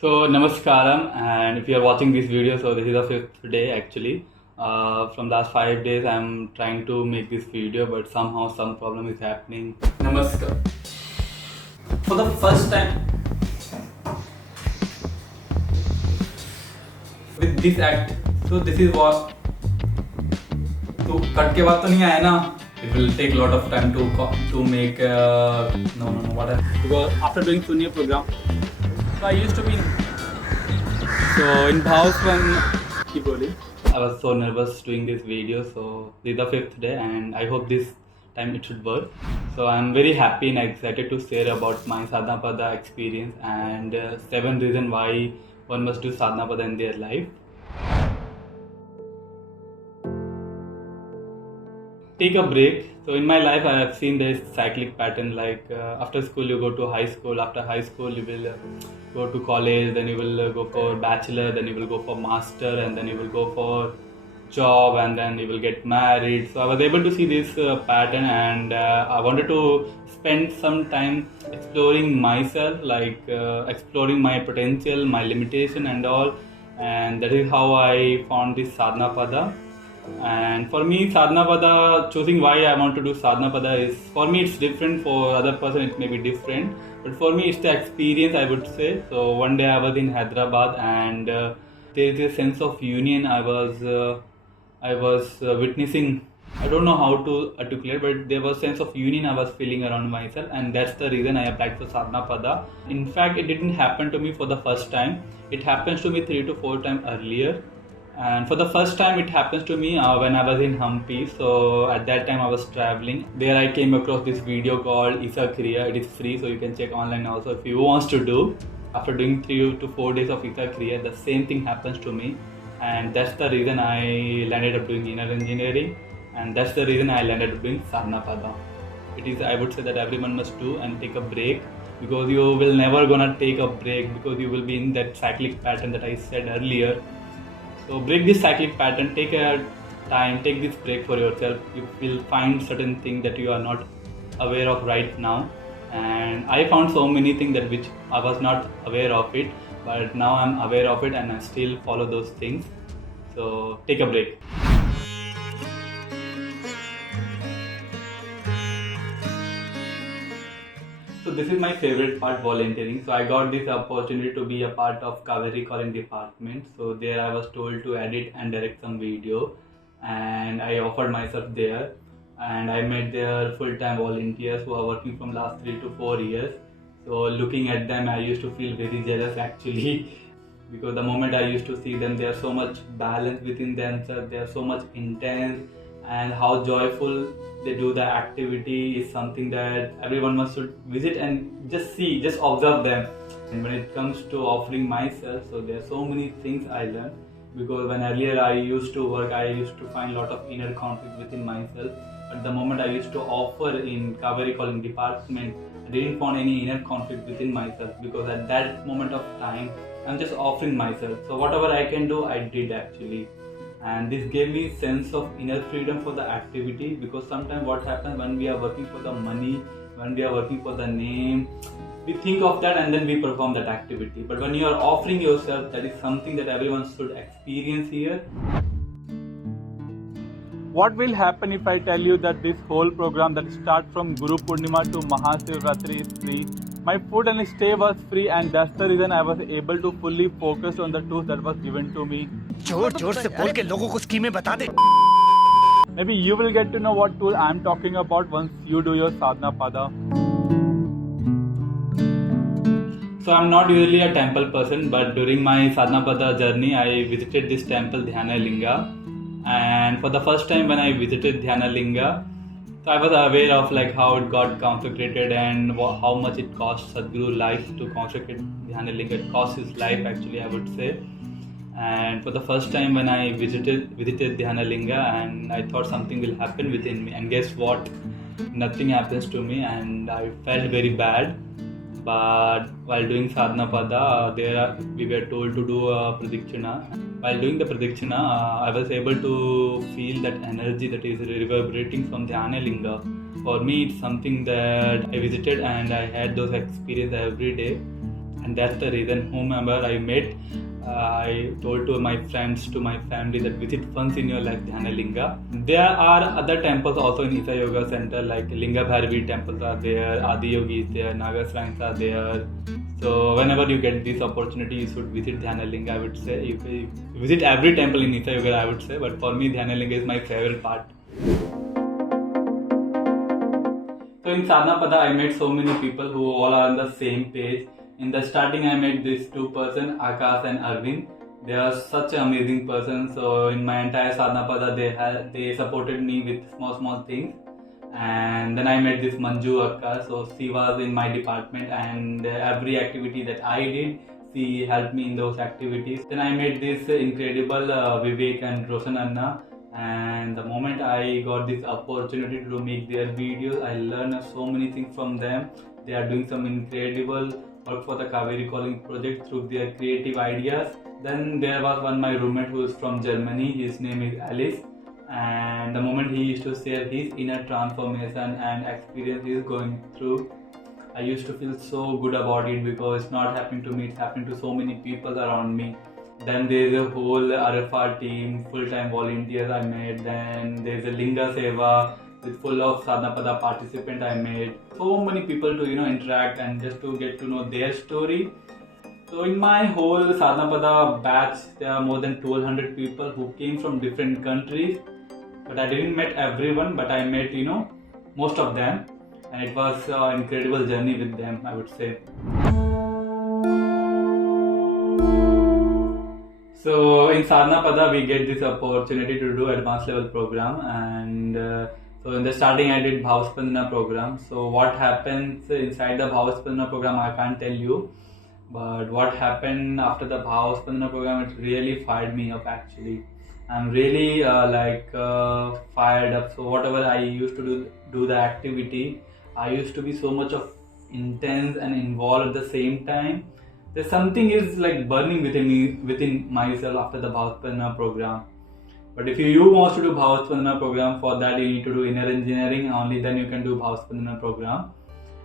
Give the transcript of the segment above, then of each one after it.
So Namaskaram, and if you are watching this video, so this is the fifth day actually. From last 5 days, I'm trying to make this video, but somehow some problem is happening. Namaskar. For the first time, with this act, so this is what. तो cut के बाद तो नहीं आया ना. It will take a lot of time to make. No, what? Because after doing Sunya program. So I used to be in house when I was so nervous doing this video. So this is the fifth day, and I hope this time it should work. So I'm very happy and excited to share about my Sadhana Pada experience and 7 reasons why one must do Sadhana Pada in their life. Take a break. So in my life, I have seen this cyclic pattern. Like after school, you go to high school. After high school, you will go to college. Then you will go for bachelor. Then you will go for master, and then you will go for job, and then you will get married. So I was able to see this pattern, and I wanted to spend some time exploring myself, like exploring my potential, my limitation, and all. And that is how I found this Sadhana Pada. And for me, Sadhana Pada, choosing why I want to do Sadhana Pada is, for me it's different, for other person it may be different, but for me it's the experience, I would say. So one day I was in Hyderabad, and there is a sense of union I was witnessing. I don't know how to articulate, but there was a sense of union I was feeling around myself, and that's the reason I applied for Sadhana Pada. In fact, it didn't happen to me for the first time. It happens to me 3 to 4 times earlier. And for the first time it happens to me when I was in Hampi. So at that time I was traveling. There I came across this video called Isha. It is free, so you can check online also if you want to do. After doing 3 to 4 days of Isha, the same thing happens to me. And that's the reason I landed up doing inner engineering. And that's the reason I landed up doing Sadhana Pada. It is, I would say, that everyone must do and take a break. Because you will never gonna take a break, because you will be in that cyclic pattern that I said earlier. So break this cyclic pattern, take a time, take this break for yourself. You will find certain things that you are not aware of right now. And I found so many things that which I was not aware of it, but now I'm aware of it and I still follow those things. So take a break. So this is my favorite part, volunteering. So I got this opportunity to be a part of Kaveri Calling department. So there I was told to edit and direct some video, and I offered myself there. And I met their full-time volunteers who are working from last 3 to 4 years. So looking at them, I used to feel very jealous actually, because the moment I used to see them, they are so much balanced within themselves. They are so much intense, and how joyful they do the activity is something that everyone must should visit and just see, just observe them. And when it comes to offering myself, so there are so many things I learned, because when earlier I used to work, I used to find a lot of inner conflict within myself. But the moment I used to offer in Kaveri Calling department, I didn't find any inner conflict within myself, because at that moment of time, I'm just offering myself. So whatever I can do, I did actually. And this gave me sense of inner freedom for the activity, because sometimes what happens when we are working for the money, when we are working for the name, we think of that and then we perform that activity. But when you are offering yourself, that is something that everyone should experience here. What will happen if I tell you that this whole program that starts from Guru Purnima to Mahashivratri is free? My food and stay was free, and that's the reason I was able to fully focus on the tools that was given to me. जोर से बोल के लोगों को स्कीमें बता दे. Maybe you will get to know what tool I'm talking about once you do your Sadhana Pada. So I'm not usually a temple person, but during my Sadhana Pada journey, I visited this temple Dhyanalinga. And for the first time when I visited Dhyanalinga, so I was aware of like how it got consecrated and how much it cost Sadhguru life to consecrate Dhyanalinga. It cost his life actually, I would say. And for the first time when I visited Dhyanalinga, and I thought something will happen within me, and guess what? Nothing happens to me, and I felt very bad. But while doing Sadhana Pada, we were told to do a pradikshina. While doing the pradikshina, I was able to feel that energy that is reverberating from Dhyanalinga. For me, it's something that I visited and I had those experiences every day. and that's the reason whomever I met, I told to my friends, to my family that visit once in your life Dhyanalinga. There are other temples also in Isha Yoga Center, like Linga Bhairavi temples are there, Adi Yogi is there, Naga shrines are there. So whenever you get this opportunity, you should visit Dhyanalinga. I would say you visit every temple in Isha Yoga, I would say, but for me Dhyanalinga is my favorite part. So in Sadhana Pada, I met so many people who all are on the same page. In the starting, I met these two persons, Akash and Arvind. They are such an amazing person. So in my entire Sadhana Pada, they supported me with small things. And then I met this Manju Akka. So she was in my department, and every activity that I did, she helped me in those activities. Then I met this incredible Vivek and Roshan Anna. And the moment I got this opportunity to make their videos, I learned so many things from them. They are doing some incredible work for the Kaveri Calling project through their creative ideas. Then there was my roommate who is from Germany. His name is Alice. And the moment he used to share his inner transformation and experience he is going through, I used to feel so good about it, because it's not happening to me, it's happening to so many people around me. Then there's a whole RFR team, full-time volunteers I made. Then there's a Linga Seva with full of Sadhana Pada participant I made. So many people to interact and just to get to know their story. So in my whole Sadhana Pada batch, there are more than 1200 people who came from different countries. But I didn't met everyone, but I met most of them, and it was an incredible journey with them, I would say. So in Sadhana Pada, we get this opportunity to do advanced level program, and so in the starting I did Bhavaspandana program. So what happens inside the Bhavaspandana program I can't tell you, but what happened after the Bhavaspandana program, it really fired me up actually. I'm really fired up. So whatever I used to do the activity, I used to be so much of intense and involved at the same time. There's something is like burning within myself after the Bhavaspandana program. But if you want to do Bhavaspandana program, for that you need to do inner engineering. Only then you can do Bhavaspandana program.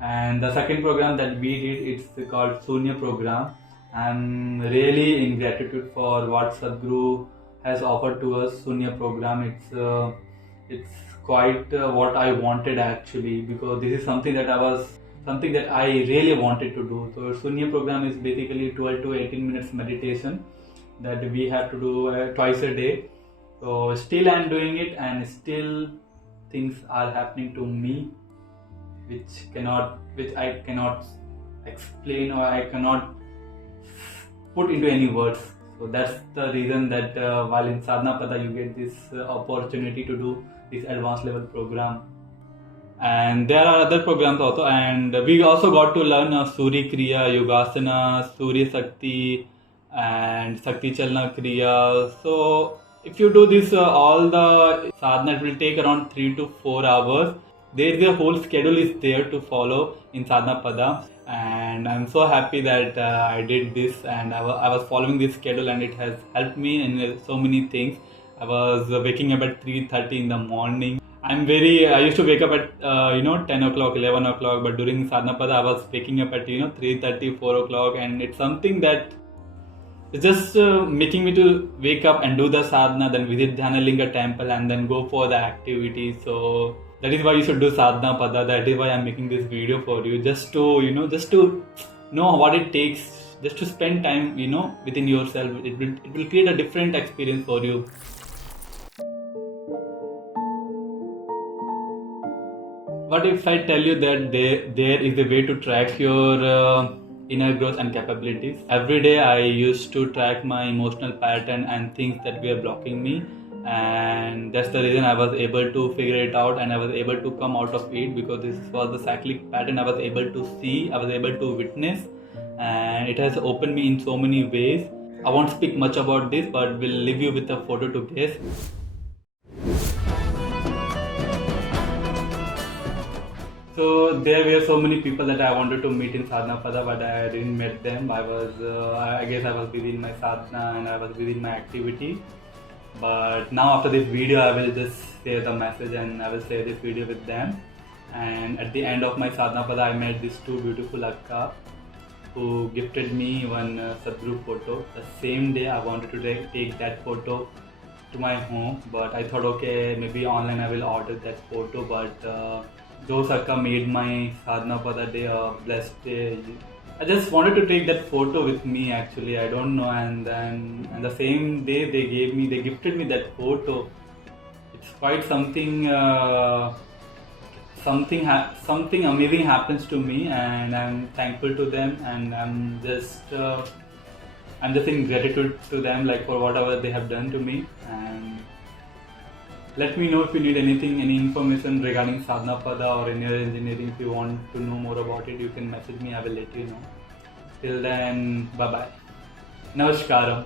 And the second program that we did, it's called Sunya program. I'm really in gratitude for what Sadhguru has offered to us. Sunya program, it's quite what I wanted actually, because this is something that I really wanted to do. So Sunya program is basically 12 to 18 minutes meditation that we have to do twice a day. So still I'm doing it, and still things are happening to me which I cannot explain, or I cannot put into any words. So that's the reason that while in Sadhana Pada you get this opportunity to do this advanced level program. And there are other programs also, and we also got to learn Suri Kriya, Yogasana, Surya Sakti and Sakti Chalna Kriya. So if you do this, all the sadhana, it will take around 3 to 4 hours. There is a whole schedule is there to follow in Sadhana Pada, and I'm so happy that I did this, and I was following this schedule, and it has helped me in so many things. I was waking up at 3:30 in the morning. I used to wake up at 10 o'clock, 11 o'clock, but during Sadhana Pada I was waking up at 3:30, 4 o'clock, and it's something that is just making me to wake up and do the sadhana, then visit Dhyanalinga temple, and then go for the activity. So that is why you should do Sadhana Pada. That is why I'm making this video for you, just to know what it takes, just to spend time within yourself. It will create a different experience for you. What if I tell you that there is a way to track your inner growth and capabilities? Every day I used to track my emotional pattern and things that were blocking me, and that's the reason I was able to figure it out, and I was able to come out of it, because this was the cyclic pattern I was able to see, I was able to witness, and it has opened me in so many ways. I won't speak much about this, but will leave you with a photo to guess. So there were so many people that I wanted to meet in Sadhana Pada, but I didn't meet them. I guess I was busy in my sadhana and I was busy in my activity. But now after this video, I will just share the message and I will share this video with them. And at the end of my Sadhana Pada, I met these two beautiful Akka. who gifted me one Sadhguru photo. The same day I wanted to take that photo to my home, but I thought, okay, maybe online I will order that photo. But those Akka made my Sadhana Pada day a blessed day. I just wanted to take that photo with me actually. I don't know, and the same day they gifted me that photo. It's quite something. Something amazing happens to me, and I'm thankful to them, and I'm just in gratitude to them, like for whatever they have done to me. And let me know if you need anything, any information regarding Sadhana Pada or any other engineering. If you want to know more about it, you can message me. I will let you know. Till then, bye bye. Namaskaram.